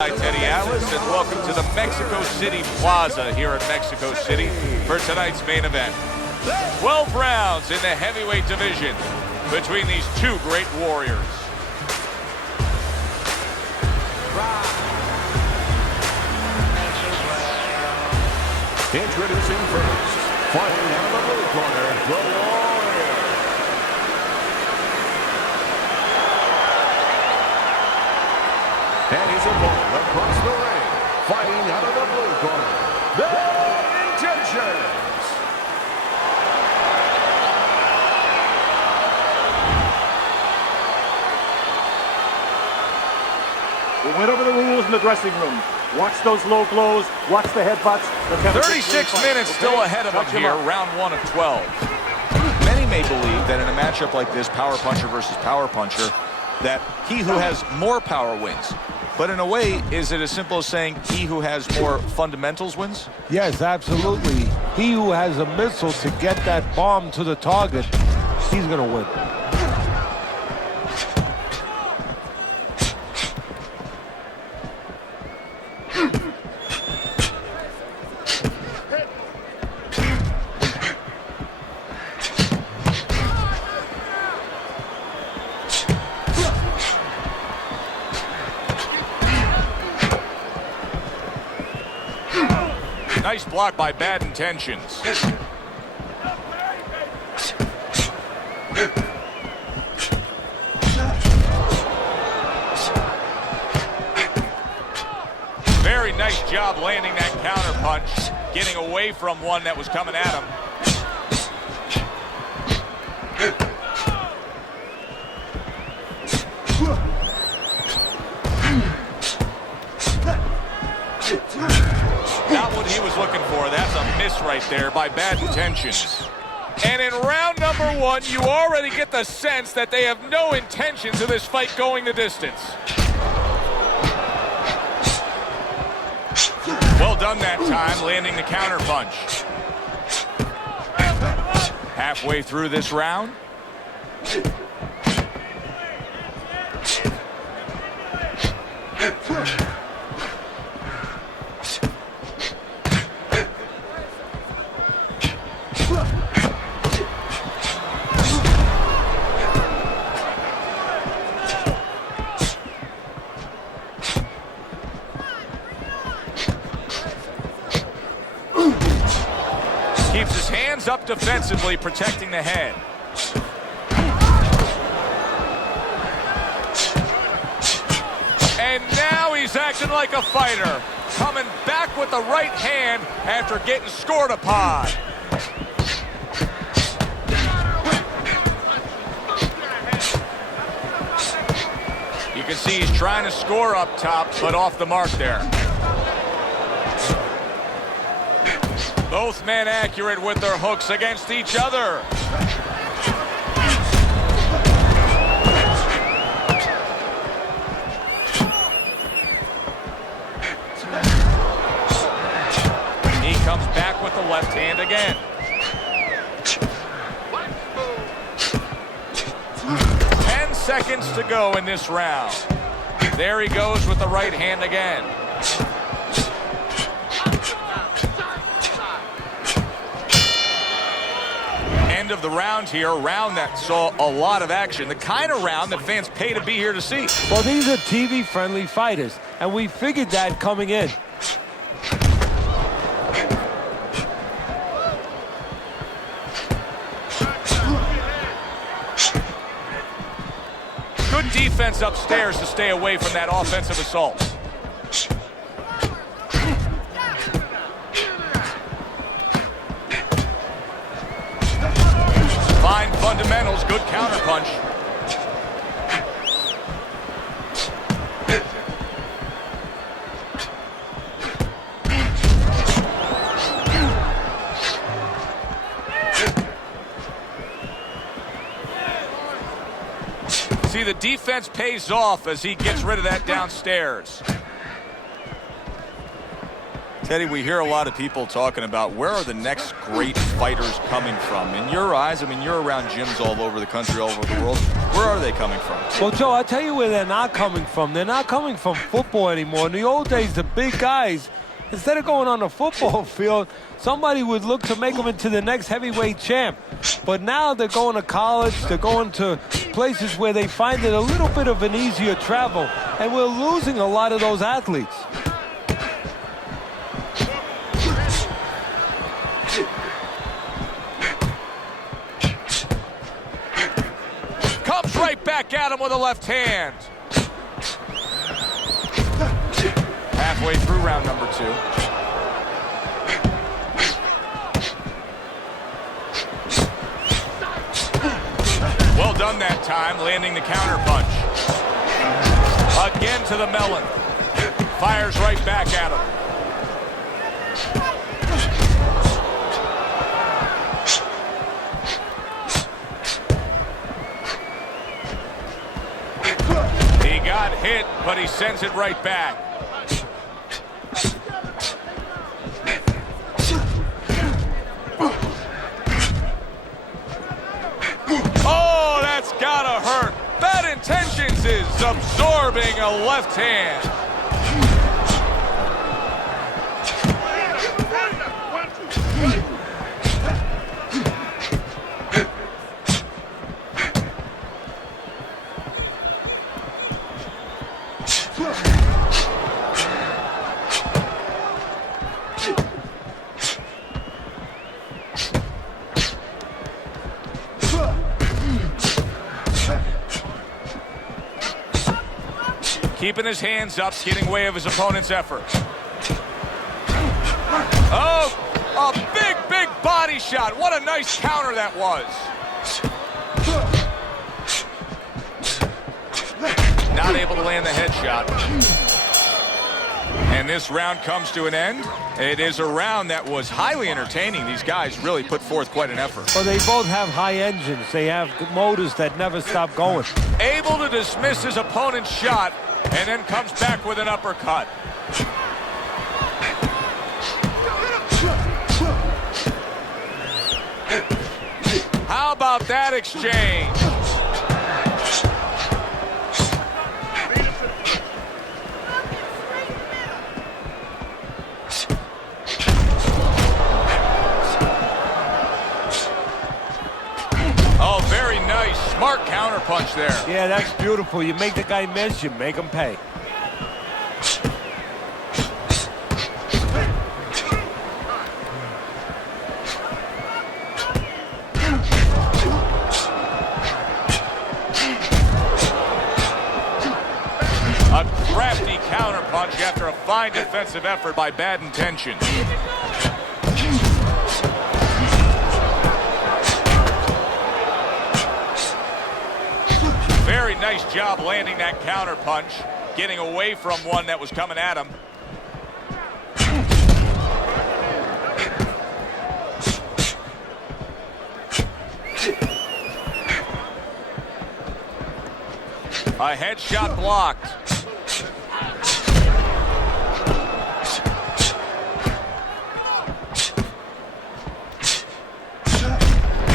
Hi, Teddy Atlas, and welcome to the Mexico City Plaza here in Mexico City for tonight's main event. 12 rounds in the heavyweight division between these two great warriors. Introducing first, fighting out of the blue corner, the Warrior. And his opponent across the ring, fighting out of the blue corner, the Intentions. We went over the rules in the dressing room. Watch those low blows. Watch the headbutts. 36 minutes still ahead of them here, round 1 of 12. Many may believe that in a matchup like this, power puncher versus power puncher, that he who has more power wins. But in a way, is it as simple as saying he who has more fundamentals wins? Yes, absolutely. He who has a missile to get that bomb to the target, he's going to win. Nice block by Bad Intentions. Very nice job landing that counter punch, getting away from one that was coming at him. Not what he was looking for. That's a miss right there by Bad Intentions. And in round number 1, you already get the sense that they have no intentions of this fight going the distance. Well done that time, landing the counter punch. Halfway through this round. Keeps his hands up defensively, protecting the head. And now he's acting like a fighter, coming back with the right hand after getting scored upon. You can see he's trying to score up top, but off the mark there. Both men accurate with their hooks against each other. He comes back with the left hand again. Ten seconds to go in this round. There he goes with the right hand again. End of the round here, a round that saw a lot of action, the kind of round that fans pay to be here to see. Well, these are TV-friendly fighters, and we figured that coming in. Good defense upstairs to stay away from that offensive assault. Fine fundamentals, good counter punch. See, the defense pays off as he gets rid of that downstairs. Teddy, we hear a lot of people talking about where are the next great fighters coming from. In your eyes, I mean, you're around gyms all over the country, all over the world. Where are they coming from? Well, Joe, I'll tell you where they're not coming from. They're not coming from football anymore. In the old days, the big guys, instead of going on the football field, somebody would look to make them into the next heavyweight champ. But now they're going to college, they're going to places where they find it a little bit of an easier travel, and we're losing a lot of those athletes. Comes right back at him with a left hand. Halfway through round number 2. Well done that time, landing the counter punch. Again to the melon. Fires right back at him. He got hit, but he sends it right back. Oh, that's gotta hurt. Bad Intentions is absorbing a left hand. Keeping his hands up, getting way of his opponent's effort. Oh, a big, big body shot. What a nice counter that was. Not able to land the headshot. And this round comes to an end. It is a round that was highly entertaining. These guys really put forth quite an effort. Well, they both have high engines. They have motors that never stop going. Able to dismiss his opponent's shot, and then comes back with an uppercut. How about that exchange? Oh, very nice. Smart counterpunch there. Yeah, that's beautiful. You make the guy miss, you make him pay. A crafty counterpunch after a fine defensive effort by Bad Intentions. Very nice job landing that counter punch, getting away from one that was coming at him. A headshot blocked.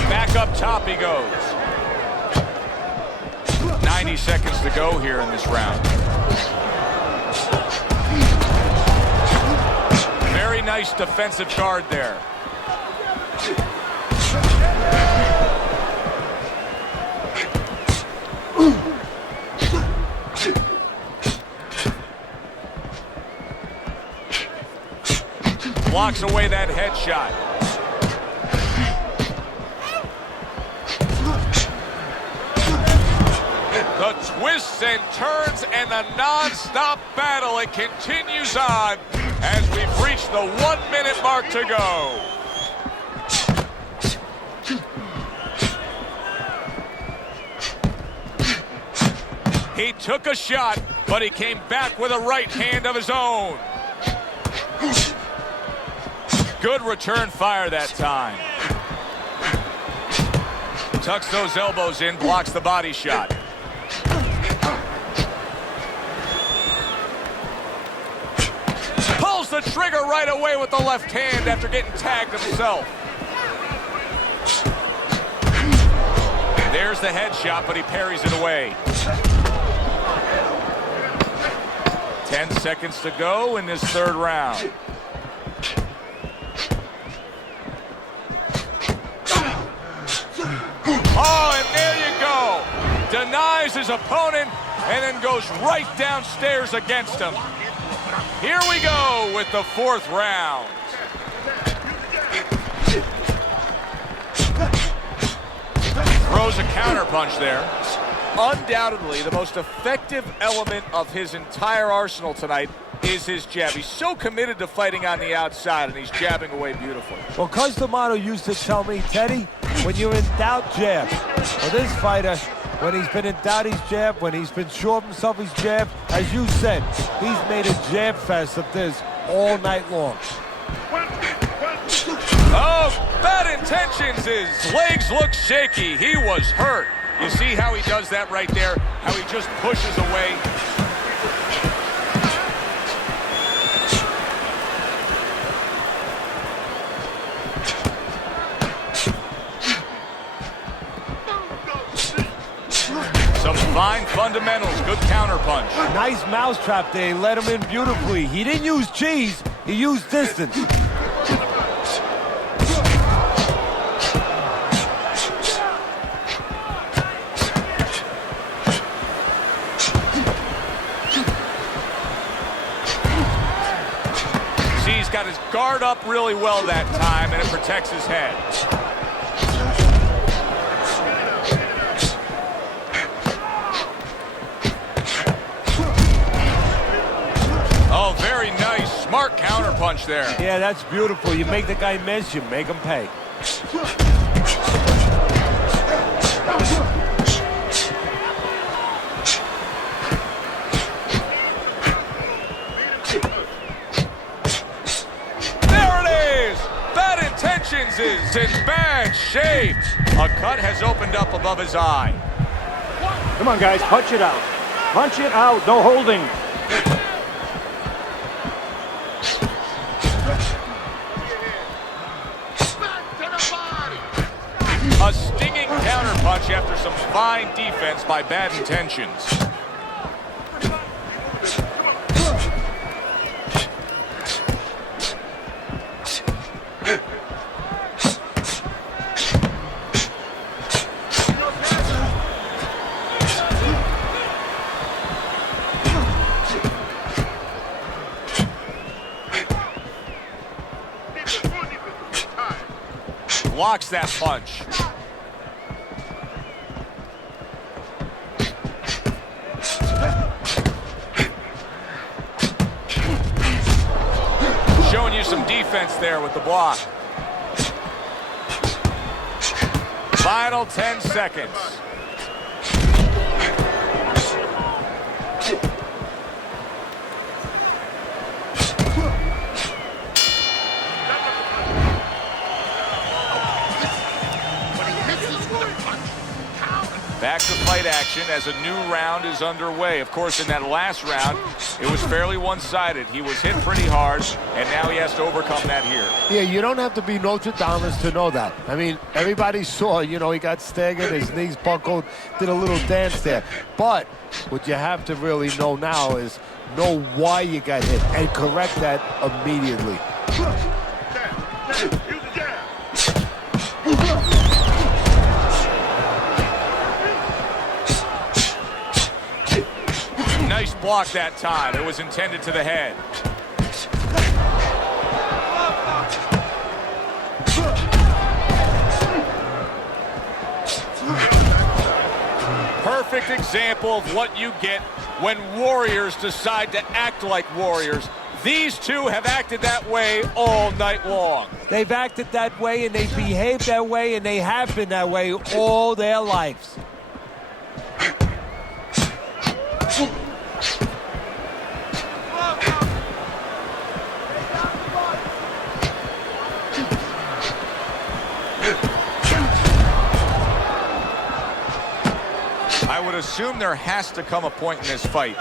Back up top he goes. 90 seconds to go here in this round. Very nice defensive guard there. Blocks away that headshot. The twists and turns and the non-stop battle, it continues on as we've reached the 1 minute mark to go. He took a shot, but he came back with a right hand of his own. Good return fire that time. Tucks those elbows in, blocks the body shot. the trigger right away with the left hand after getting tagged himself. There's the headshot, but he parries it away. 10 seconds to go in this third round. Oh, and there you go. Denies his opponent and then goes right downstairs against him. Here we go with the fourth round. Throws a counterpunch there. Undoubtedly, the most effective element of his entire arsenal tonight is his jab. He's so committed to fighting on the outside, and he's jabbing away beautifully. Well, Coach D'Amato used to tell me, Teddy, when you're in doubt, jab. Well, this fighter, when he's been in doubt, he's jabbed. When he's been sure of himself, he's jabbed. As you said, he's made a jab fest of this all night long. Oh, bad intentions. His legs look shaky. He was hurt. You see how he does that right there? How he just pushes away. Some fine fundamentals. Good counterpunch. Nice mousetrap there. He let him in beautifully. He didn't use cheese. He used distance. Got his guard up really well that time, and it protects his head. Oh, very nice. Smart counterpunch there. Yeah, that's beautiful. You make the guy miss, you make him pay. Is in bad shape. A cut has opened up above his eye. Come on, guys, punch it out. Punch it out, no holding. A stinging counterpunch after some fine defense by bad intentions. Blocks that punch. Showing you some defense there with the block. Final 10 seconds. Back to fight action as a new round is underway. Of course, in that last round, it was fairly one-sided. He was hit pretty hard, and now he has to overcome that here. Yeah, you don't have to be Notre Dame to know that. I mean, everybody saw, you know, he got staggered, his knees buckled, did a little dance there. But what you have to really know now is know why you got hit and correct that immediately. Nice block that time. It was intended to the head. Perfect example of what you get when warriors decide to act like warriors. These two have acted that way all night long. They've acted that way, and they behaved that way, and they have been that way all their lives. I would assume there has to come a point in this fight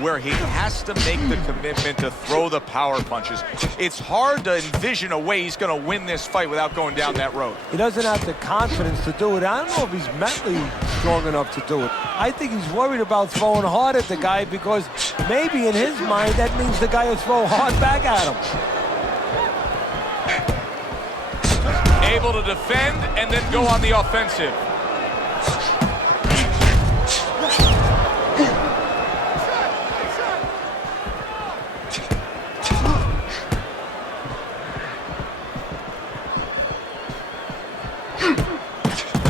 where he has to make the commitment to throw the power punches. It's hard to envision a way he's going to win this fight without going down that road. He doesn't have the confidence to do it. I don't know if he's mentally strong enough to do it. I think he's worried about throwing hard at the guy because maybe in his mind that means the guy will throw hard back at him. Able to defend and then go on the offensive.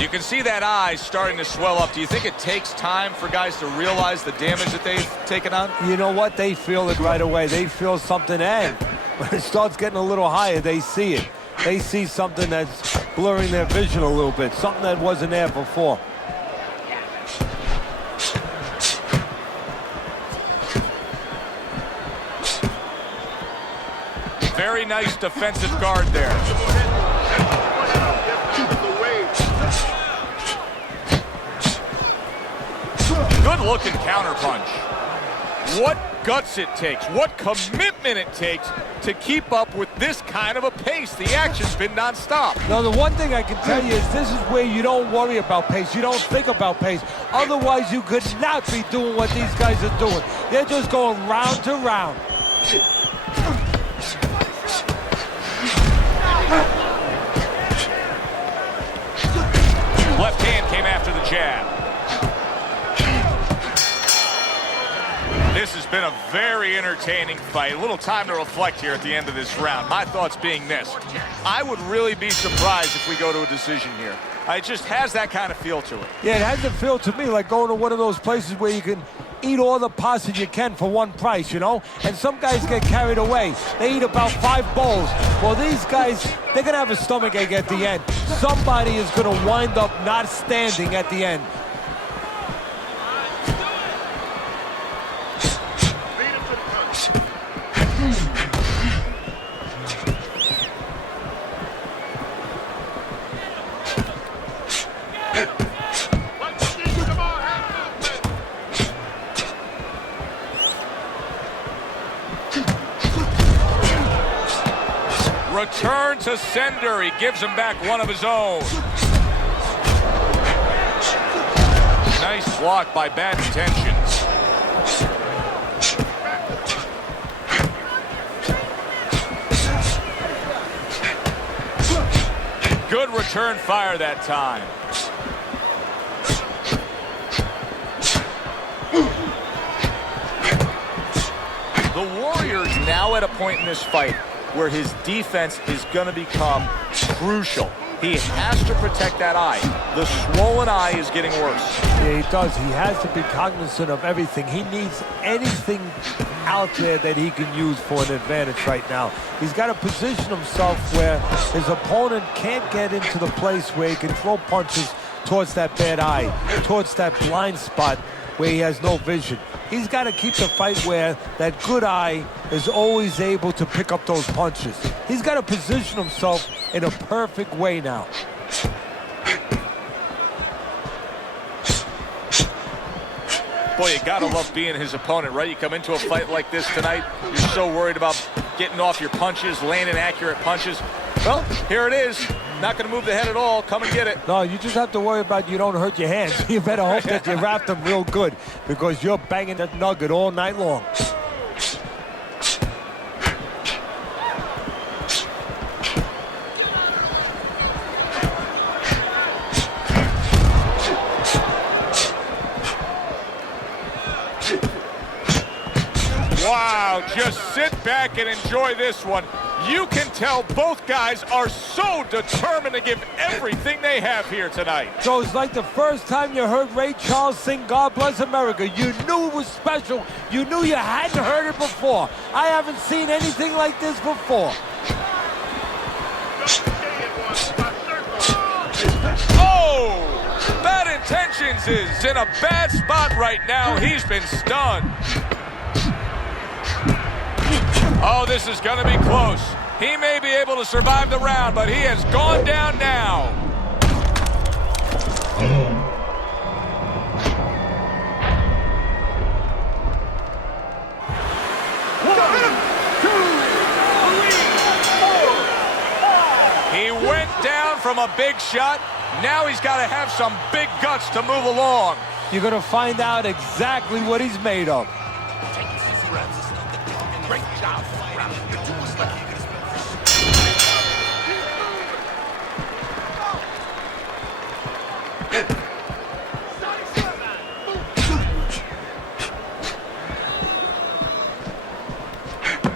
You can see that eye starting to swell up. Do you think it takes time for guys to realize the damage that they've taken on? You know what? They feel it right away. They feel something, and when it starts getting a little higher, they see it. They see something that's blurring their vision a little bit, something that wasn't there before. Very nice defensive guard there. Good looking counterpunch. What guts it takes, what commitment it takes to keep up with this kind of a pace. The action's been nonstop. Now, the one thing I can tell you is this is where you don't worry about pace. You don't think about pace. Otherwise, you could not be doing what these guys are doing. They're just going round to round. Left hand came after the jab. This has been a very entertaining fight. A little time to reflect here at the end of this round. My thoughts being this: I would really be surprised if we go to a decision here. It just has that kind of feel to it. Yeah, it has a feel to me like going to one of those places where you can eat all the pasta you can for one price, you know? And some guys get carried away. They eat about 5 bowls. Well, these guys, they're going to have a stomachache at the end. Somebody is going to wind up not standing at the end. Return to sender. He gives him back one of his own. Nice block by Bad Intentions. Good return fire that time. The Warriors now at a point in this fight where his defense is going to become crucial. He has to protect that eye. The swollen eye is getting worse. Yeah, he does. He has to be cognizant of everything. He needs anything out there that he can use for an advantage right now. He's got to position himself where his opponent can't get into the place where he can throw punches towards that bad eye, towards that blind spot where he has no vision. He's got to keep the fight where that good eye is always able to pick up those punches. He's got to position himself in a perfect way now. Boy, you gotta love being his opponent, right? You come into a fight like this tonight, you're so worried about getting off your punches, landing accurate punches. Well, here it is. Not going to move the head at all. Come and get it. No, you just have to worry about you don't hurt your hands. You better hope that you wrap them real good because you're banging that nugget all night long. Wow, just sit back and enjoy this one. You can tell both guys are so determined to give everything they have here tonight. So it's like the first time you heard Ray Charles sing God Bless America. You knew it was special. You knew you hadn't heard it before. I haven't seen anything like this before. Oh! Bad Intentions is in a bad spot right now. He's been stunned. Oh, this is going to be close. He may be able to survive the round, but he has gone down now. from a big shot. Now he's got to have some big guts to move along. You're going to find out exactly what he's made of. Great job.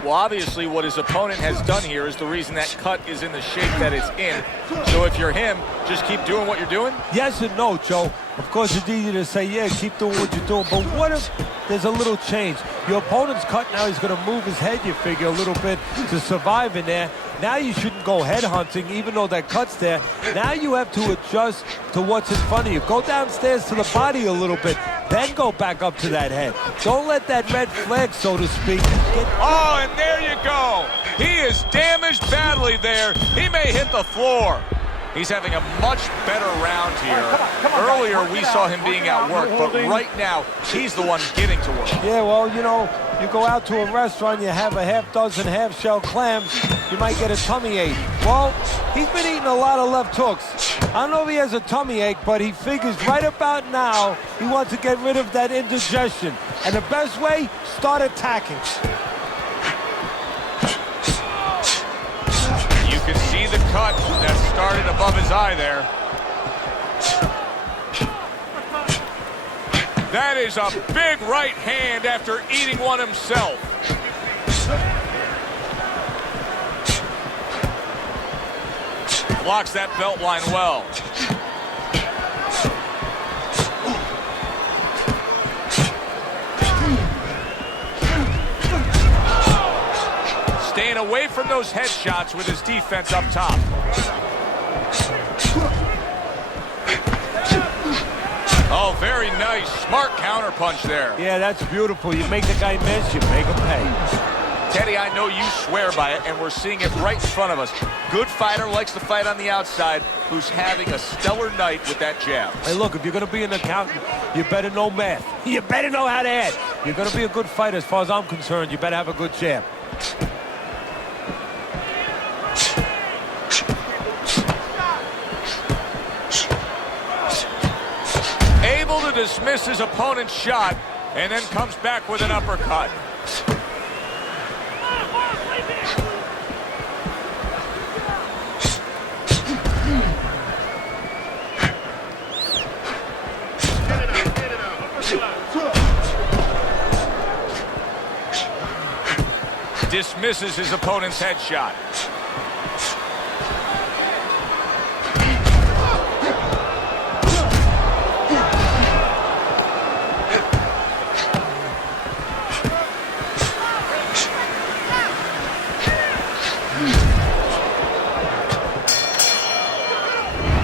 Well, obviously, what his opponent has done here is the reason that cut is in the shape that it's in. So if you're him, just keep doing what you're doing? Yes and no, Joe. Of course, it's easy to say, yeah, keep doing what you're doing. But what if there's a little change? Your opponent's cut now. He's going to move his head, you figure, a little bit to survive in there. Now you shouldn't go head hunting, even though that cut's there. Now you have to adjust to what's in front of you. Go downstairs to the body a little bit, then go back up to that head. Don't let that red flag, so to speak, Oh, and there you go. He is damaged badly there. He may hit the floor. He's having a much better round here. Come on, Earlier, guys. we saw him being outworked, but right now, he's the one getting to work. Yeah, well, you know, you go out to a restaurant, you have a half dozen half-shell clams, you might get a tummy ache. Well, he's been eating a lot of left hooks. I don't know if he has a tummy ache, but he figures right about now he wants to get rid of that indigestion. And the best way, start attacking. You can see the cut that started above his eye there. That is a big right hand after eating one himself. Blocks that belt line well. Staying away from those headshots with his defense up top. Oh, very nice. Smart counterpunch there. Yeah, that's beautiful. You make the guy miss, you make him pay. Teddy, I know you swear by it, and we're seeing it right in front of us. Good fighter, likes to fight on the outside, who's having a stellar night with that jab. Hey, look, if you're going to be an accountant, you better know math. You better know how to add. You're going to be a good fighter, as far as I'm concerned. You better have a good jab. Able to dismiss his opponent's shot, and then comes back with an uppercut. Dismisses his opponent's headshot.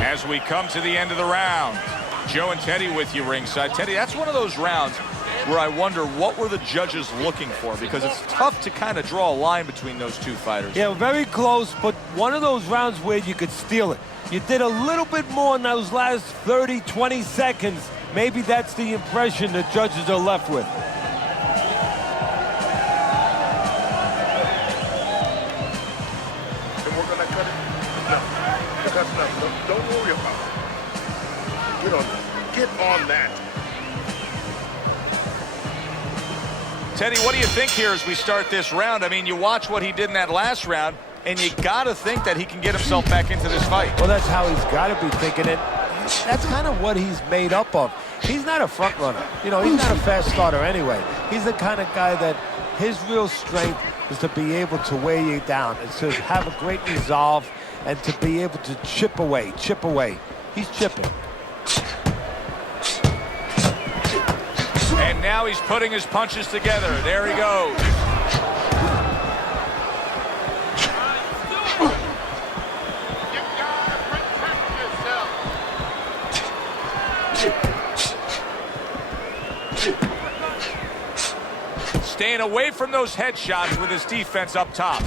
As we come to the end of the round, Joe and Teddy with you ringside. Teddy, that's one of those rounds where I wonder what were the judges looking for, because it's tough to kind of draw a line between those two fighters. Yeah, very close, but one of those rounds where you could steal it. You did a little bit more in those last 30, 20 seconds. Maybe that's the impression the judges are left with. And we're going to cut it? No. Cut enough. Don't worry about it. Get on that. Get on that. Teddy, what do you think here as we start this round? I mean, you watch what he did in that last round, and you got to think that he can get himself back into this fight. Well, that's how he's got to be thinking it. That's kind of what he's made up of. He's not a front runner. You know, he's not a fast starter anyway. He's the kind of guy that his real strength is to be able to wear you down. It's to have a great resolve and to be able to chip away. He's chipping. And now he's putting his punches together. There he goes. Staying away from those headshots with his defense up top.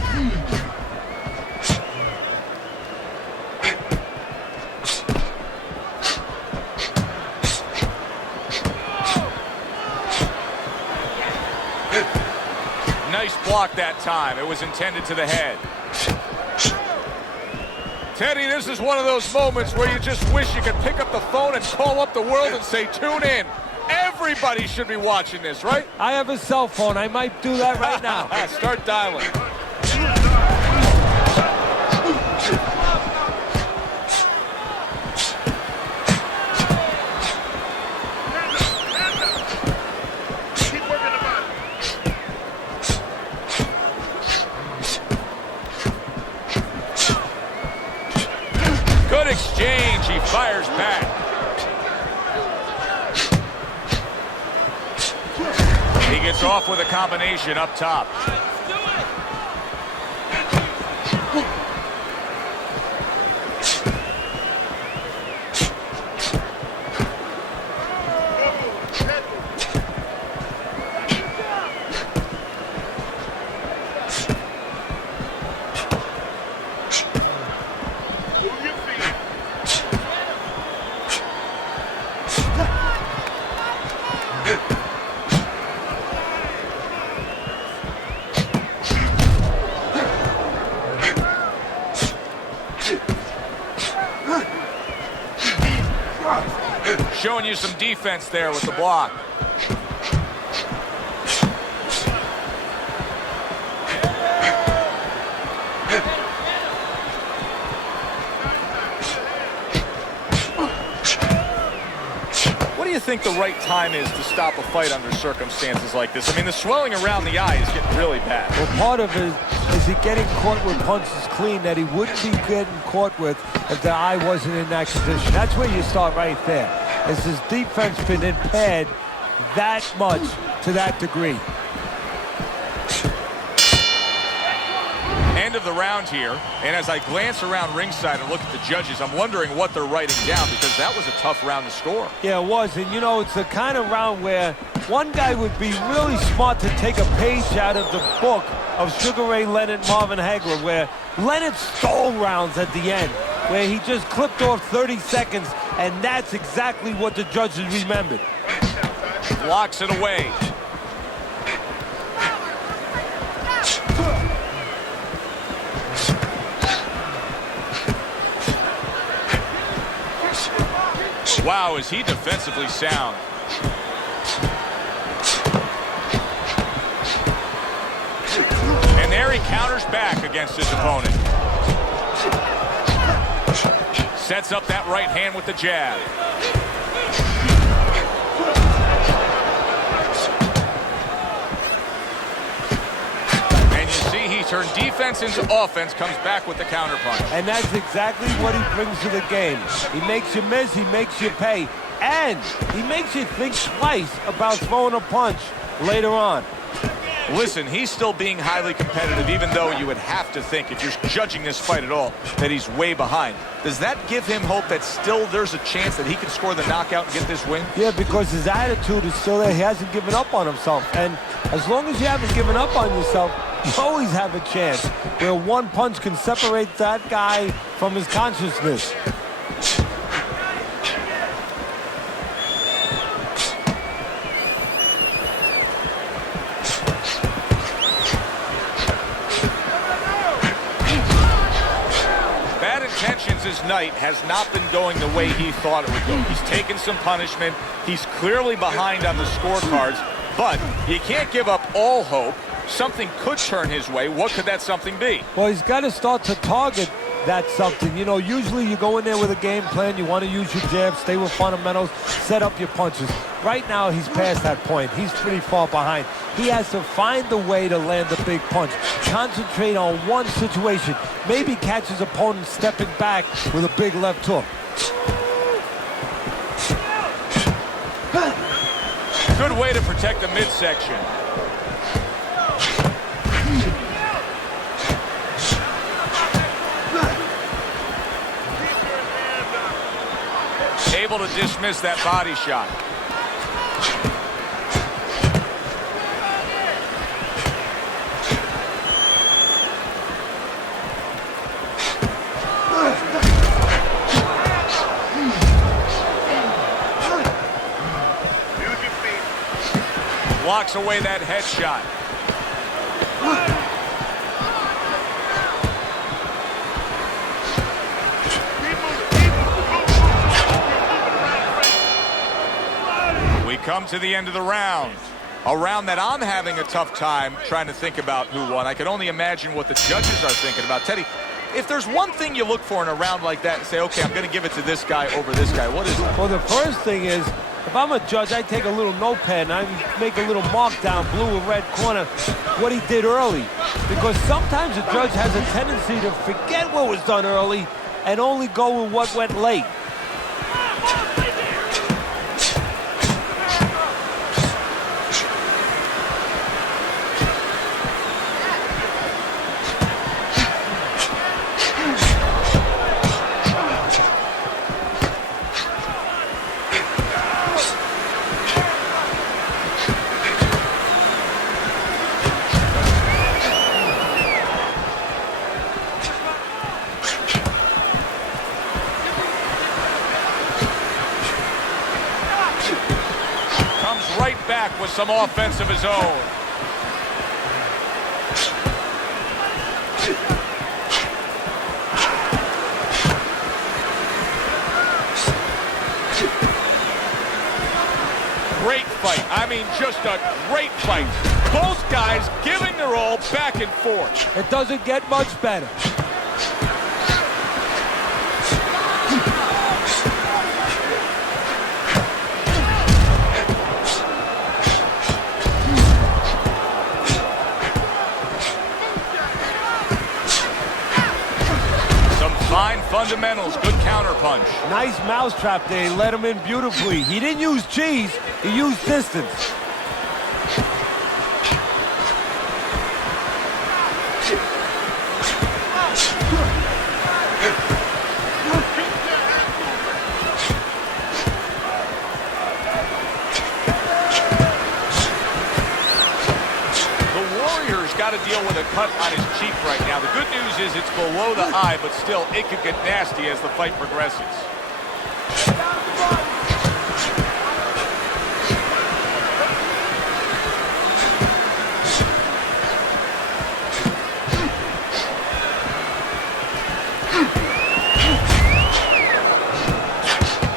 Nice block that time. It was intended to the head. Teddy, this is one of those moments where you just wish you could pick up the phone and call up the world and say, tune in. Everybody should be watching this, right? I have a cell phone. I might do that right now. Start dialing. Good exchange. He fires back. He gets off with a combination up top. Showing you some defense there with the block. What do you think the right time is to stop a fight under circumstances like this? I mean, the swelling around the eye is getting really bad. Well, part of it is he getting caught with punches clean that he wouldn't be getting caught with if the eye wasn't in that condition. That's where you start right there. Has his defense been impaired that much to that degree? End of the round here, and as I glance around ringside and look at the judges, I'm wondering what they're writing down, because that was a tough round to score. Yeah, it was, and you know, it's the kind of round where one guy would be really smart to take a page out of the book of Sugar Ray Leonard, Marvin Hagler, where Leonard stole rounds at the end, where he just clipped off 30 seconds, and that's exactly what the judges remembered. Blocks it away. Wow, is he defensively sound. And there he counters back against his opponent. Sets up that right hand with the jab. And you see he turned defense into offense, comes back with the counterpunch. And that's exactly what he brings to the game. He makes you miss, he makes you pay, and he makes you think twice about throwing a punch later on. Listen, he's still being highly competitive, even though you would have to think, if you're judging this fight at all, that he's way behind. Does that give him hope that still there's a chance that he can score the knockout and get this win? Yeah, because his attitude is still there. He hasn't given up on himself. And as long as you haven't given up on yourself, you always have a chance where one punch can separate that guy from his consciousness. His night has not been going the way he thought it would go. He's taken some punishment. He's clearly behind on the scorecards, but you can't give up all hope. Something could turn his way. What could that something be? Well, he's got to start to target that something. You know, usually you go in there with a game plan. You want to use your jab, stay with fundamentals, set up your punches. Right now, he's past that point. He's pretty far behind. He has to find the way to land the big punch. Concentrate on one situation. Maybe catch his opponent stepping back with a big left hook. Good way to protect the midsection. Able to dismiss that body shot. Blocks away that headshot. come to the end of the round. A round that I'm having a tough time trying to think about who won. I can only imagine what the judges are thinking about. Teddy, if there's one thing you look for in a round like that and say, okay, I'm going to give it to this guy over this guy, what is it? Well, the first thing is, if I'm a judge, I take a little notepad and I make a little mark down, blue and red corner, what he did early. Because sometimes a judge has a tendency to forget what was done early and only go with what went late. Right back with some offense of his own. Great fight. I mean, just a great fight. Both guys giving their all back and forth. It doesn't get much better. Fine fundamentals, good counterpunch. Nice mousetrap there, he let him in beautifully. He didn't use cheese, he used distance. Got to deal with a cut on his cheek right now. The good news is it's below the eye, but still, it could get nasty as the fight progresses.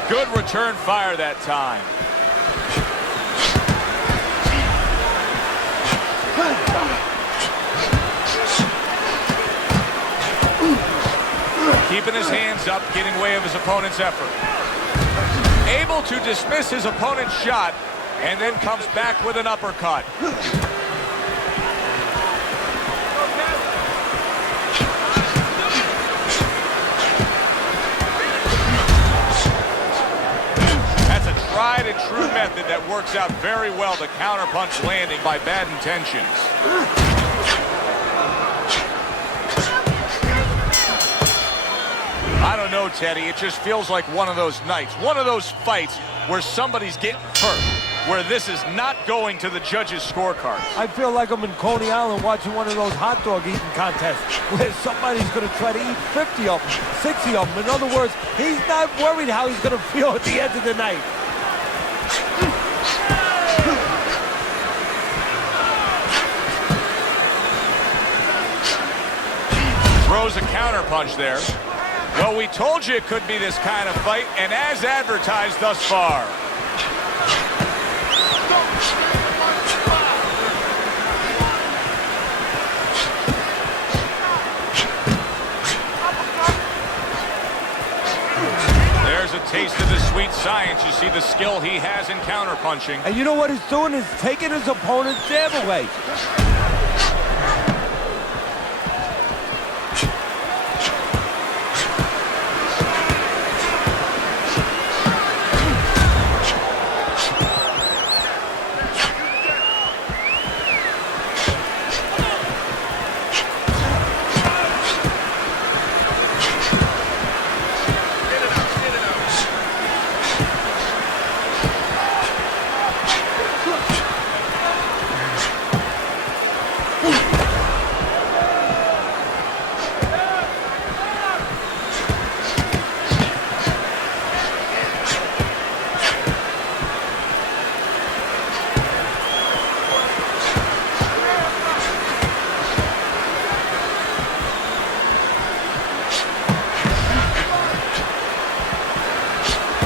Good return fire that time. Keeping his hands up, getting way of his opponent's effort. Able to dismiss his opponent's shot, and then comes back with an uppercut. That's a tried and true method that works out very well. The counterpunch landing by bad intentions. I don't know, Teddy. It just feels like one of those nights, one of those fights where somebody's getting hurt, where this is not going to the judges' scorecards. I feel like I'm in Coney Island watching one of those hot dog eating contests where somebody's going to try to eat 50 of them, 60 of them. In other words, he's not worried how he's going to feel at the end of the night. Throws a counterpunch there. Well, we told you it could be this kind of fight, and as advertised thus far. There's a taste of the sweet science. You see the skill he has in counterpunching. And you know what he's doing is taking his opponent's jab away.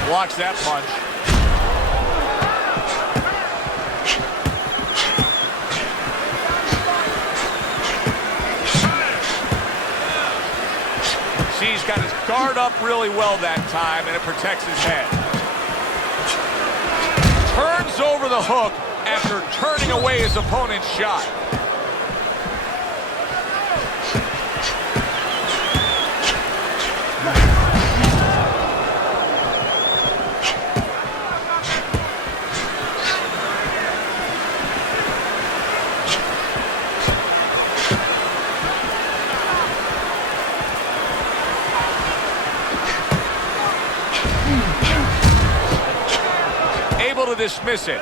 Blocks that punch. See, he's got his guard up really well that time, and it protects his head. Turns over the hook after turning away his opponent's shot. Able to dismiss it.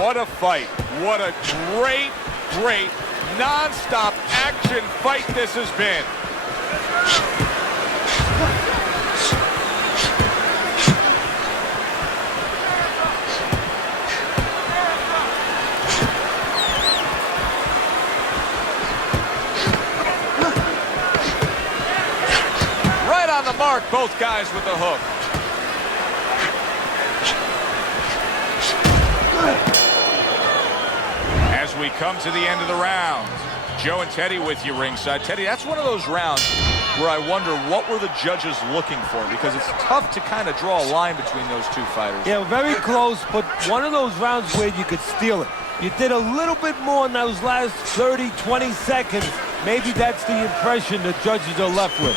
What a fight. What a great, great, non-stop action fight this has been. Right on the mark, both guys with the hook. As we come to the end of the round, Joe and Teddy with you ringside. Teddy, that's one of those rounds where I wonder what were the judges looking for, because it's tough to kind of draw a line between those two fighters. Yeah, very close, but one of those rounds where you could steal it. You did a little bit more in those last 30, 20 seconds. Maybe that's the impression the judges are left with.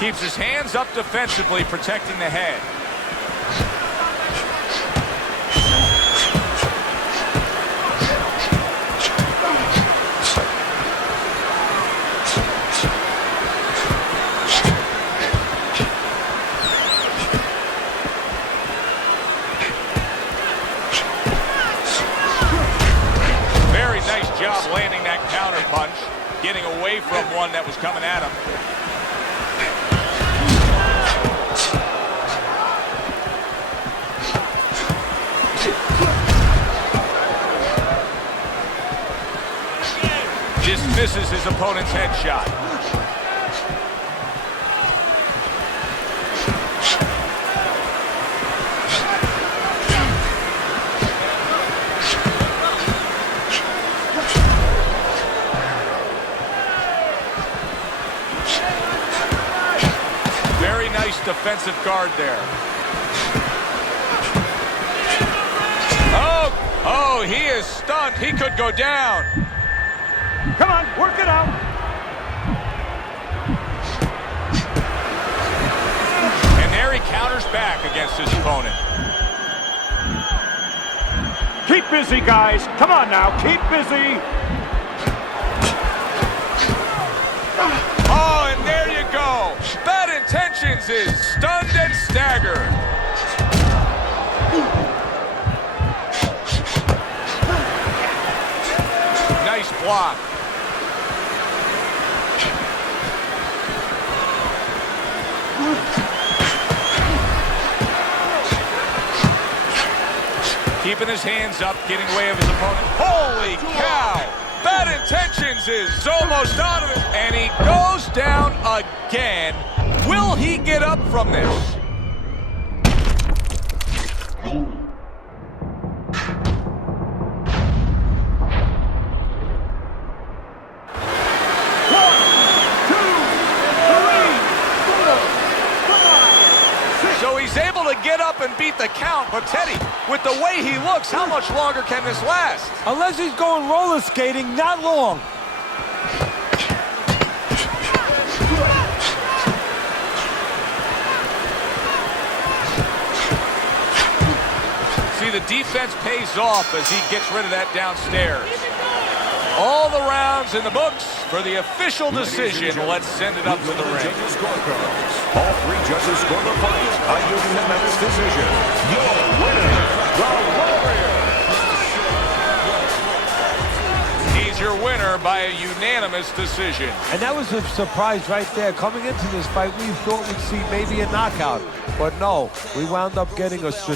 Keeps his hands up defensively, protecting the head. Very nice job landing that counter punch, getting away from one that was coming at him. Dismisses his opponent's headshot. Very nice defensive guard there. Oh, he is stunned. He could go down. Come on, work it out. And there he counters back against his opponent. Keep busy, guys. Come on now, keep busy. Oh, and there you go. Bad Intentions is stunned and staggered. Nice block. Keeping his hands up, getting away of his opponent. Holy cow! Bad Intentions is almost out of it. And he goes down again. Will he get up from this? So he's able to get up and beat the count, but Teddy, with the way he looks, how much longer can this last? Unless he's going roller skating, not long. See, the defense pays off as he gets rid of that downstairs. All the rounds in the books for the official decision. Let's send it up to the ring. All three judges score the fight by unanimous decision. Your winner, the Warrior. He's your winner by a unanimous decision. And that was a surprise right there. Coming into this fight, we thought we'd see maybe a knockout. But no, we wound up getting a